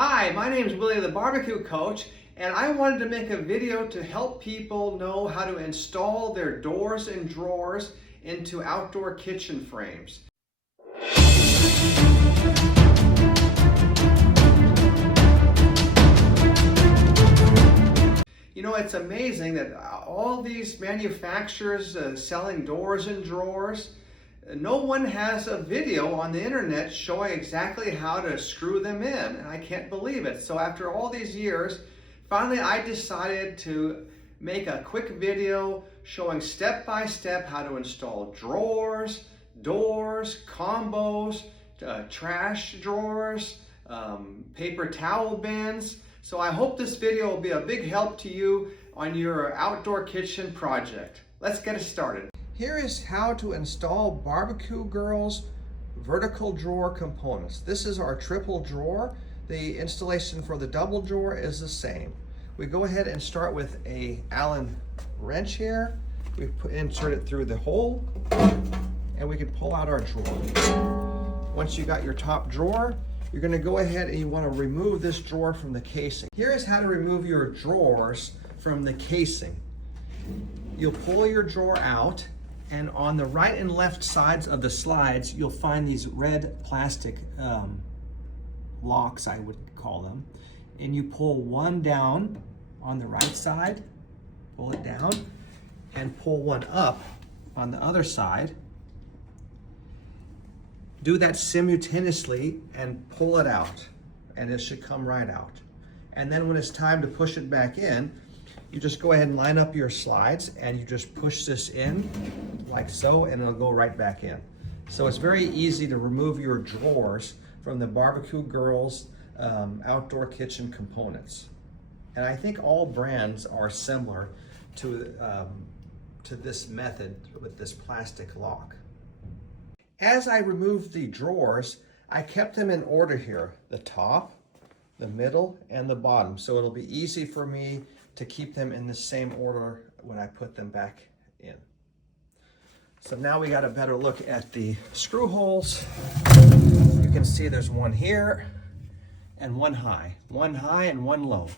Hi, my name is Willie the Barbecue Coach, and I wanted to make a video to help people know how to install their doors and drawers into outdoor kitchen frames. You know, it's amazing that all these manufacturers selling doors and drawers, no one has a video on the internet showing exactly how to screw them in, and I can't believe it. So after all these years, finally I decided to make a quick video showing step by step how to install drawers, doors, combos, trash drawers, paper towel bins. So I hope this video will be a big help to you on your outdoor kitchen project. Let's get it started. Here is how to install Barbecue Girl's vertical drawer components. This is our triple drawer. The installation for the double drawer is the same. We go ahead and start with a Allen wrench here. We insert it through the hole and we can pull out our drawer. Once you got your top drawer, you're going to go ahead and you want to remove this drawer from the casing. Here is how to remove your drawers from the casing. You'll pull your drawer out, and on the right and left sides of the slides, you'll find these red plastic locks, I would call them. And you pull one down on the right side, pull it down, and pull one up on the other side. Do that simultaneously and pull it out, and it should come right out. And then when it's time to push it back in, you just go ahead and line up your slides and you just push this in like so, and it'll go right back in. So it's very easy to remove your drawers from the Barbecue Girls outdoor kitchen components. And I think all brands are similar to this method with this plastic lock. As I removed the drawers, I kept them in order here, the top, the middle, and the bottom. So it'll be easy for me to keep them in the same order when I put them back in. So now we got a better look at the screw holes. You can see there's one here and one high and one low.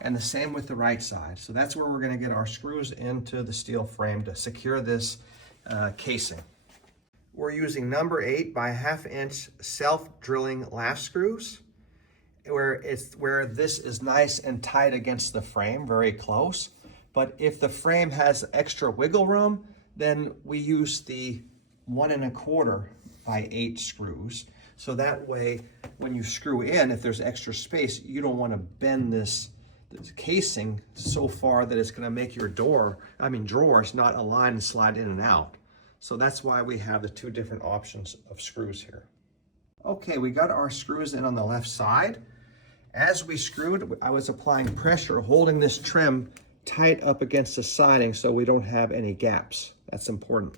And the same with the right side. So that's where we're gonna get our screws into the steel frame to secure this casing. We're using number 8 by 1/2 inch self-drilling lath screws, where this is nice and tight against the frame, very close. But if the frame has extra wiggle room, then we use the 1 1/4 by 8 screws. So that way, when you screw in, if there's extra space, you don't want to bend this casing so far that it's going to make your drawers not align and slide in and out. So that's why we have the 2 different options of screws here. Okay, we got our screws in on the left side. As we screwed, I was applying pressure, holding this trim tight up against the siding so we don't have any gaps. That's important.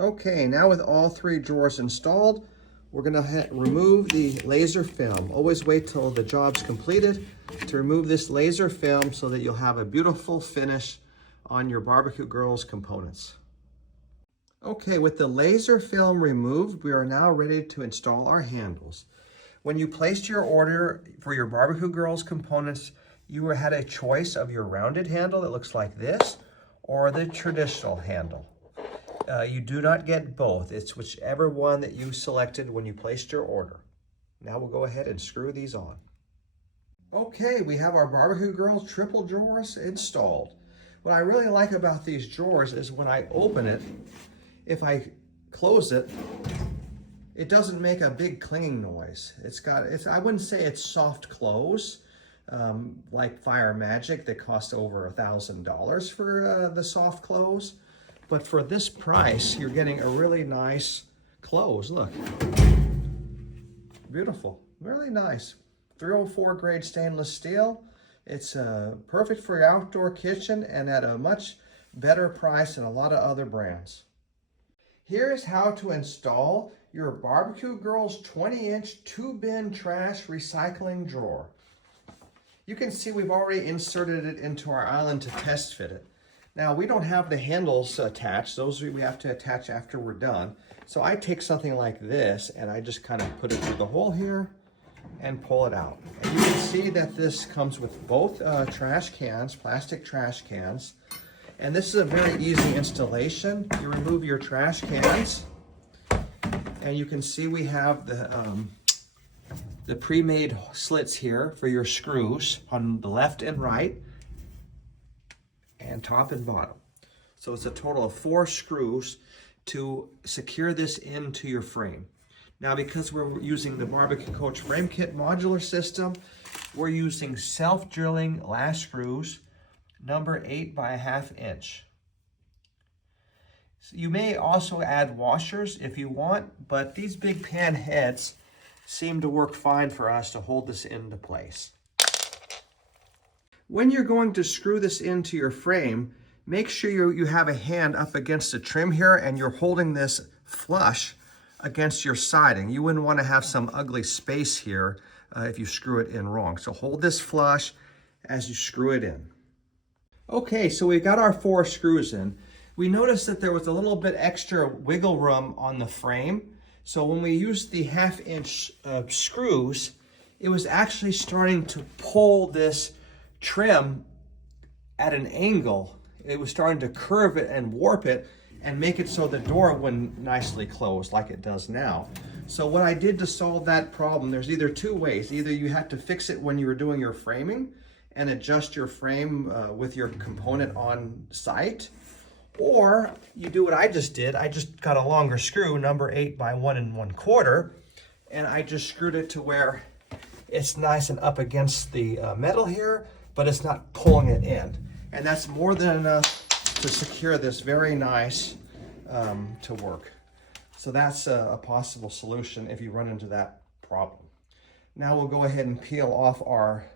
Okay, now with all 3 drawers installed, we're gonna remove the laser film. Always wait till the job's completed to remove this laser film so that you'll have a beautiful finish on your Barbecue Girls components. Okay, with the laser film removed, we are now ready to install our handles. When you placed your order for your Barbecue Girls components, you had a choice of your rounded handle that looks like this, or the traditional handle. You do not get both. It's whichever one that you selected when you placed your order. Now we'll go ahead and screw these on. Okay, we have our Barbecue Girls triple drawers installed. What I really like about these drawers is when I open it, if I close it, it doesn't make a big clinging noise. I wouldn't say it's soft close, like Fire Magic that costs over $1,000 for the soft close. But for this price, you're getting a really nice close. Look, beautiful, really nice. 304 grade stainless steel. It's perfect for your outdoor kitchen and at a much better price than a lot of other brands. Here's how to install your Barbecue Girls 20-inch 2-bin trash recycling drawer. You can see we've already inserted it into our island to test fit it. Now we don't have the handles attached. Those we have to attach after we're done. So I take something like this and I just kind of put it through the hole here and pull it out. And you can see that this comes with both trash cans, plastic trash cans. And this is a very easy installation. You remove your trash cans, and you can see we have the pre-made slits here for your screws on the left and right, and top and bottom. So it's a total of 4 screws to secure this into your frame. Now, because we're using the BBQ Coach Frame Kit modular system, we're using self-drilling last screws, number 8 by 1/2 inch. So you may also add washers if you want, but these big pan heads seem to work fine for us to hold this into place. When you're going to screw this into your frame, make sure you have a hand up against the trim here and you're holding this flush against your siding. You wouldn't want to have some ugly space here if you screw it in wrong. So hold this flush as you screw it in. Okay, so we got our 4 screws in. We noticed that there was a little bit extra wiggle room on the frame. So when we used the 1/2 inch screws, it was actually starting to pull this trim at an angle. It was starting to curve it and warp it and make it so the door wouldn't nicely close like it does now. So what I did to solve that problem, there's either 2 ways. Either you had to fix it when you were doing your framing and adjust your frame with your component on site, or you do what I just did. I just got a longer screw, number 8 by 1 1/4, and I just screwed it to where it's nice and up against the metal here, but it's not pulling it in. And that's more than enough to secure this very nice to work. So that's a possible solution if you run into that problem. Now we'll go ahead and peel off our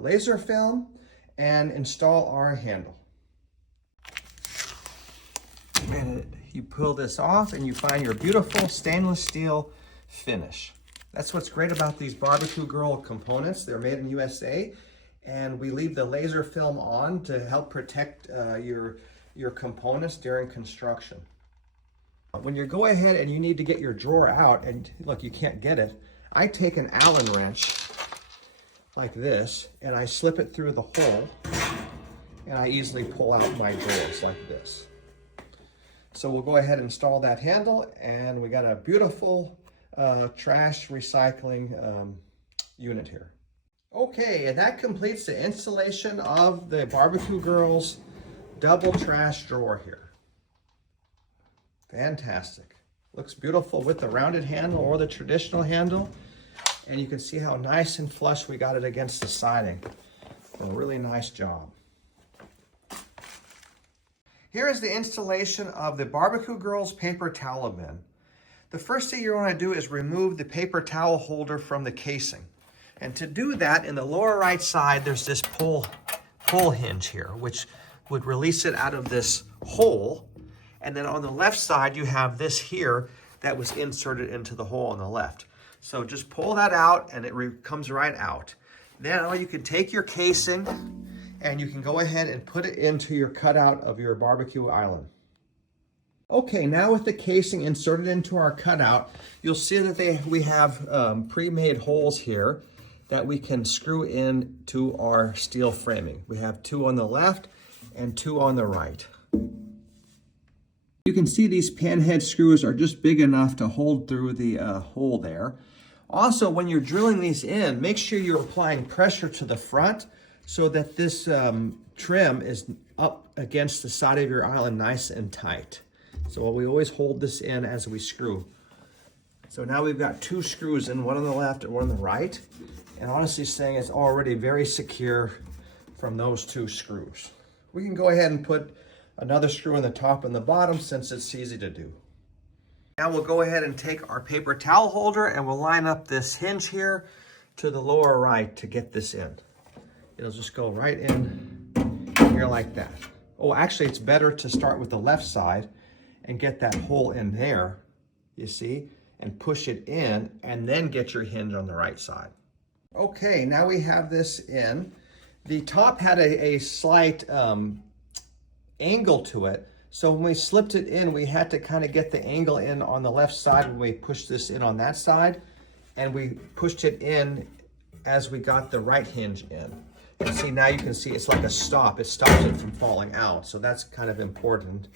laser film and install our handle. And you pull this off and you find your beautiful stainless steel finish. That's what's great about these BBQ Girl components. They're made in USA, and we leave the laser film on to help protect your components during construction. When you go ahead and you need to get your drawer out, and look, you can't get it, I take an Allen wrench like this, and I slip it through the hole, and I easily pull out my drawers like this. So we'll go ahead and install that handle, and we got a beautiful trash recycling unit here. Okay, and that completes the installation of the BBQ Girls double trash drawer here. Fantastic. Looks beautiful with the rounded handle or the traditional handle. And you can see how nice and flush we got it against the siding. A really nice job. Here is the installation of the BBQ Girls paper towel bin. The first thing you want to do is remove the paper towel holder from the casing. And to do that, in the lower right side, there's this pull hinge here, which would release it out of this hole. And then on the left side, you have this here that was inserted into the hole on the left. So just pull that out and it comes right out. Now you can take your casing and you can go ahead and put it into your cutout of your barbecue island. Okay, now with the casing inserted into our cutout, you'll see that we have pre-made holes here that we can screw in to our steel framing. We have 2 on the left and 2 on the right. You can see these panhead screws are just big enough to hold through the hole there. Also, when you're drilling these in, make sure you're applying pressure to the front so that this trim is up against the side of your island nice and tight. So we always hold this in as we screw. So now we've got 2 screws in, one on the left and one on the right. And honestly saying, it's already very secure from those 2 screws. We can go ahead and put another screw in the top and the bottom since it's easy to do. Now we'll go ahead and take our paper towel holder and we'll line up this hinge here to the lower right to get this in. It'll just go right in here like that. Oh, actually it's better to start with the left side and get that hole in there, you see, and push it in and then get your hinge on the right side. Okay, now we have this in. The top had a slight angle to it. So when we slipped it in, we had to kind of get the angle in on the left side when we pushed this in on that side. and we pushed it in as we got the right hinge in. And see, now you can see it's like a stop. It stops it from falling out. So that's kind of important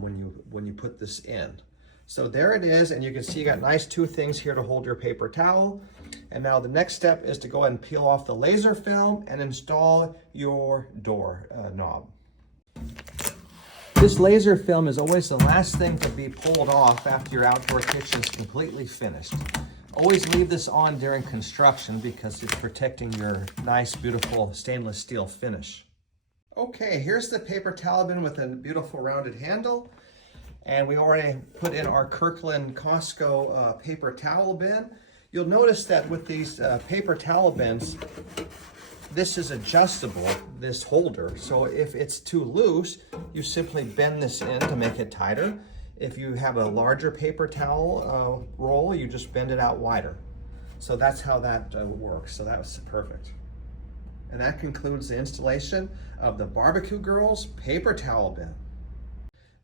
when you put this in. So there it is, and you can see you got nice two things here to hold your paper towel. And now the next step is to go ahead and peel off the laser film and install your door knob. This laser film is always the last thing to be pulled off after your outdoor kitchen is completely finished. Always leave this on during construction because it's protecting your nice, beautiful stainless steel finish. Okay, here's the paper towel bin with a beautiful rounded handle. And we already put in our Kirkland Costco paper towel bin. You'll notice that with these paper towel bins, this is adjustable, this holder. So if it's too loose, you simply bend this in to make it tighter. If you have a larger paper towel roll, you just bend it out wider. So that's how that works. So that was perfect. And that concludes the installation of the BBQ Girls paper towel bin.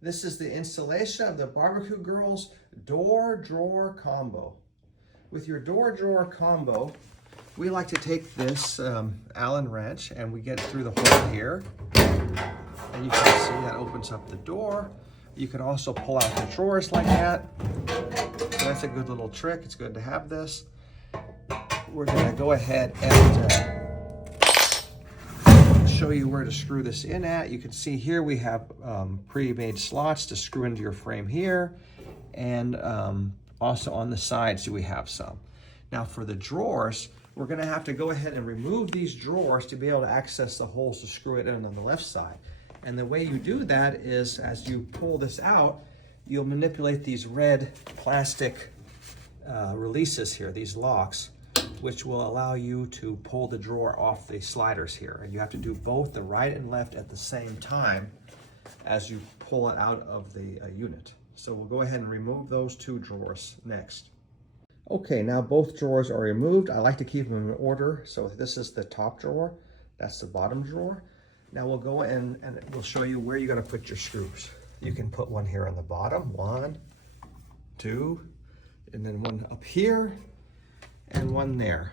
This is the installation of the BBQ Girls door drawer combo. With your door drawer combo, we like to take this Allen wrench and we get it through the hole here. And you can see that opens up the door. You can also pull out the drawers like that. So that's a good little trick. It's good to have this. We're gonna go ahead and show you where to screw this in at. You can see here we have pre-made slots to screw into your frame here. And also on the sides we have some. Now for the drawers, we're gonna have to go ahead and remove these drawers to be able to access the holes to screw it in on the left side. And the way you do that is as you pull this out, you'll manipulate these red plastic releases here, these locks, which will allow you to pull the drawer off the sliders here. And you have to do both the right and left at the same time as you pull it out of the unit. So we'll go ahead and remove those two drawers next. Okay, now both drawers are removed. I like to keep them in order. So this is the top drawer, that's the bottom drawer. Now we'll go in and we'll show you where you're gonna put your screws. You can put one here on the bottom, 1, 2, and then one up here, and one there.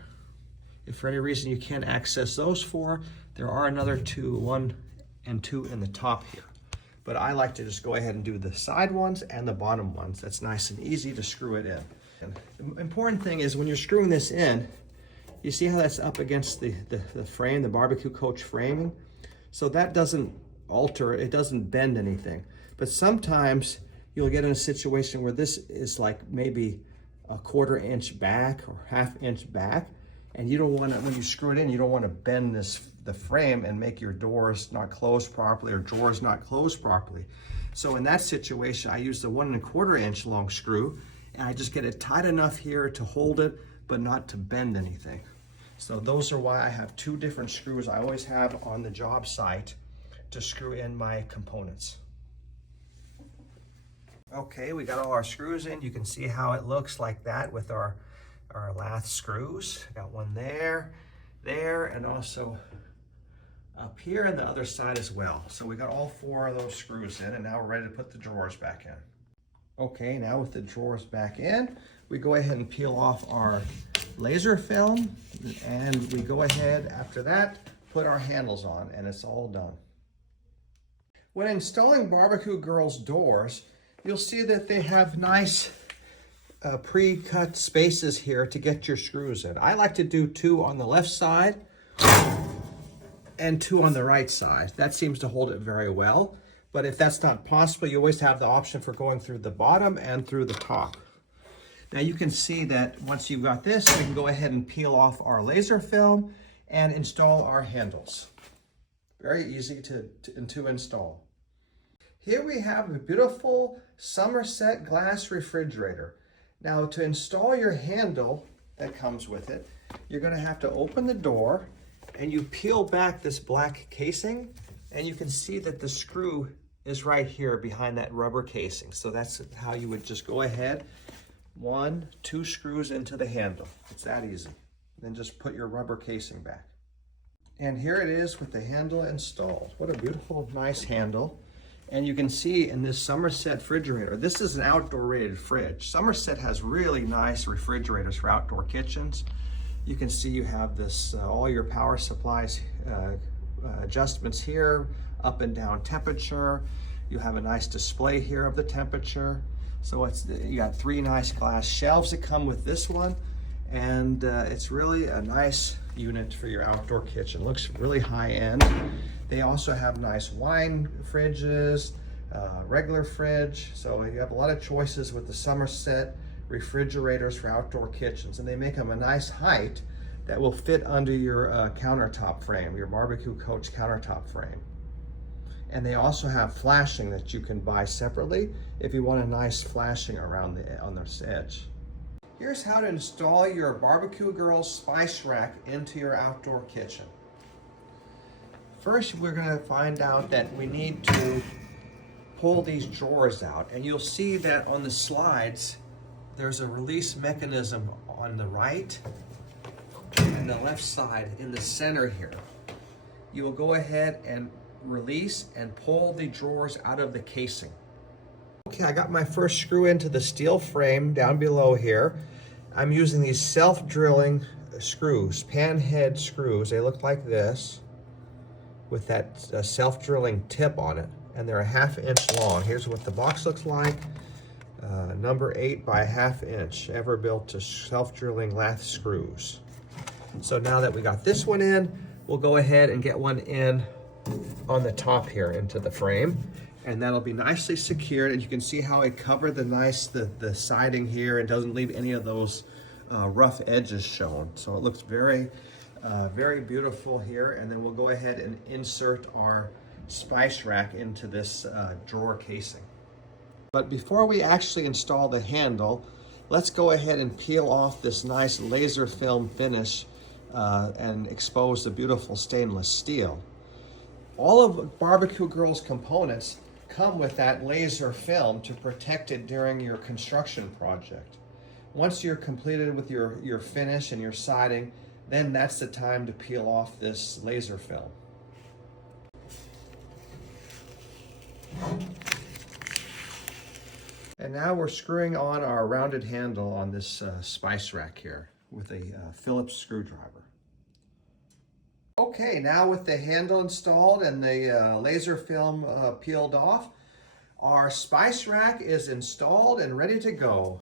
If for any reason you can't access those four, there are another 2, 1 and 2 in the top here. But I like to just go ahead and do the side ones and the bottom ones. That's nice and easy to screw it in. And the important thing is when you're screwing this in, you see how that's up against the frame, the BBQ Coach framing? So that doesn't alter, it doesn't bend anything. But sometimes you'll get in a situation where this is like maybe a 1/4 inch back or 1/2 inch back. And you don't want to, when you screw it in, you don't want to bend the frame and make your doors not close properly or drawers not close properly. So in that situation, I use the 1 1/4 inch long screw and I just get it tight enough here to hold it, but not to bend anything. So those are why I have 2 different screws I always have on the job site to screw in my components. Okay, we got all our screws in. You can see how it looks like that with our lath screws. Got one there, and also up here and the other side as well. So we got all 4 of those screws in, and now we're ready to put the drawers back in. Okay, now with the drawers back in, we go ahead and peel off our laser film, and we go ahead after that, put our handles on, and it's all done. When installing BBQ Girls doors, you'll see that they have nice pre-cut spaces here to get your screws in. I like to do 2 on the left side and 2 on the right side. That seems to hold it very well. But if that's not possible, you always have the option for going through the bottom and through the top. Now you can see that once you've got this, we can go ahead and peel off our laser film and install our handles. Very easy to install. Here we have a beautiful Somerset glass refrigerator. Now to install your handle that comes with it, you're going to have to open the door and you peel back this black casing, and you can see that the screw is right here behind that rubber casing. So that's how you would just go ahead, 1, 2 screws into the handle. It's that easy. Then just put your rubber casing back. And here it is with the handle installed. What a beautiful, nice handle. And you can see in this Somerset refrigerator, this is an outdoor rated fridge. Somerset has really nice refrigerators for outdoor kitchens. You can see you have this, all your power supplies adjustments here, up and down temperature. You have a nice display here of the temperature. So you got 3 nice glass shelves that come with this one. And it's really a nice unit for your outdoor kitchen. Looks really high end. They also have nice wine fridges, regular fridge. So you have a lot of choices with the Somerset refrigerators for outdoor kitchens, and they make them a nice height that will fit under your countertop frame, your barbecue coach countertop frame. And they also have flashing that you can buy separately if you want a nice flashing around on this edge. Here's how to install your Barbecue Girls spice rack into your outdoor kitchen. First, we're going to find out that we need to pull these drawers out, and you'll see that on the slides there's a release mechanism on the right and the left side in the center here. You will go ahead and release and pull the drawers out of the casing. Okay, I got my first screw into the steel frame down below here. I'm using these self-drilling screws, pan head screws. They look like this with that self-drilling tip on it, and they're a 1/2 inch long. Here's what the box looks like. Number 8 by 1/2 inch, ever built to self-drilling lath screws. So now that we got this one in, we'll go ahead and get one in on the top here into the frame, and that'll be nicely secured. And you can see how I covered the siding here and doesn't leave any of those rough edges shown. So it looks very beautiful here. And then we'll go ahead and insert our spice rack into this drawer casing. But before we actually install the handle, let's go ahead and peel off this nice laser film finish and expose the beautiful stainless steel. All of Barbecue Girls components come with that laser film to protect it during your construction project. Once you're completed with your finish and your siding, then that's the time to peel off this laser film. And now we're screwing on our rounded handle on this spice rack here with a Phillips screwdriver. Okay, now with the handle installed and the laser film peeled off, our spice rack is installed and ready to go.